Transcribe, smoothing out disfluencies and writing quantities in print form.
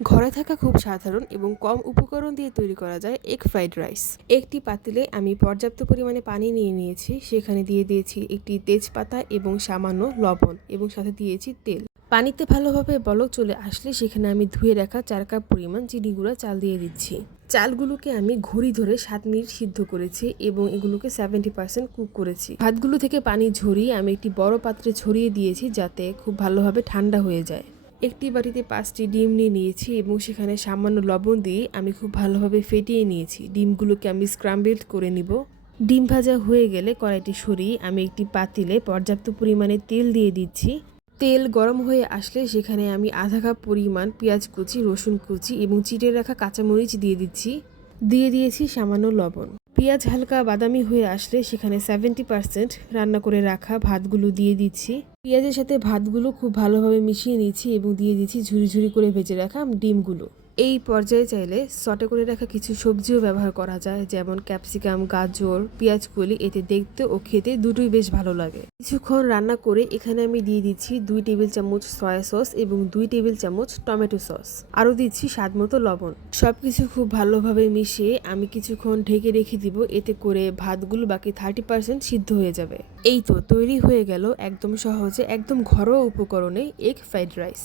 ঘরে থাকা খুব সাধারণ এবং কম উপকরণ দিয়ে তৈরি করা যায় এগ ফ্রাইড রাইস। একটি পাতিলে আমি পর্যাপ্ত পরিমাণে পানি নিয়ে নিয়েছি, সেখানে দিয়ে দিয়েছি একটি তেজপাতা এবং সামান্য লবণ এবং সাথে দিয়েছি তেল। পানিতে ভালোভাবে বলক চলে আসলে সেখানে আমি ধুয়ে রাখা 4 কাপ পরিমাণ চিনি গুঁড়া চাল দিয়ে দিচ্ছি। চালগুলোকে আমি ঘুরি ধরে 7 মিনিট সিদ্ধ করেছি এবং এগুলোকে 70% কুক করেছি। ভাতগুলো থেকে পানি ঝরিয়ে আমি একটি বড় পাত্রে ছড়িয়ে দিয়েছি যাতে খুব ভালোভাবে ঠান্ডা হয়ে যায়। একটি বাটিতে 5টি ডিম নিয়ে নিয়েছি এবং সেখানে সামান্য লবণ দিয়ে আমি খুব ভালোভাবে ফেটিয়ে নিয়েছি। ডিমগুলোকে আমি স্ক্রাম্বলড করে নিব। ডিম ভাজা হয়ে গেলে কড়াইটি সরিয়ে আমি একটি পাতিলে পর্যাপ্ত পরিমাণে তেল দিয়ে দিচ্ছি। তেল গরম হয়ে আসলে সেখানে আমি আধা কাপ পরিমাণ পেঁয়াজ কুচি, রসুন কুচি এবং চিড়ে রাখা কাঁচামরিচ দিয়ে দিচ্ছি। দিয়ে দিয়েছি সামান্য লবণ। পেঁয়াজ হালকা বাদামি হয়ে আসলে সেখানে 70% রান্না করে রাখা ভাতগুলো দিয়ে দিচ্ছি। পেঁয়াজের সাথে ভাতগুলো খুব ভালোভাবে মিশিয়ে নিচ্ছি এবং দিয়ে দিচ্ছি ঝুরি ঝুরি করে ভেজে রাখা ডিমগুলো। এই পর্যায়ে চাইলে সটে করে রাখা কিছু সবজিও ব্যবহার করা যায়, যেমন ক্যাপসিকাম, গাজর, পেঁয়াজকলি। এতে দেখতে ও খেতে দুটোই বেশ ভালো লাগে। কিছুক্ষণ রান্না করে এখানে আমি দিয়ে দিচ্ছি 2 টেবিল চামচ সয়া সস এবং 2 টেবিল চামচ টমেটো সস। আরও দিচ্ছি স্বাদমতো লবণ। সবকিছু খুব ভালোভাবে মিশিয়ে আমি কিছুক্ষণ ঢেকে রেখে দিব, এতে করে ভাতগুলো বাকি 30% সিদ্ধ হয়ে যাবে। এই তো তৈরি হয়ে গেল একদম সহজে, একদম ঘরোয়া উপকরণে এগ ফ্রাইড রাইস।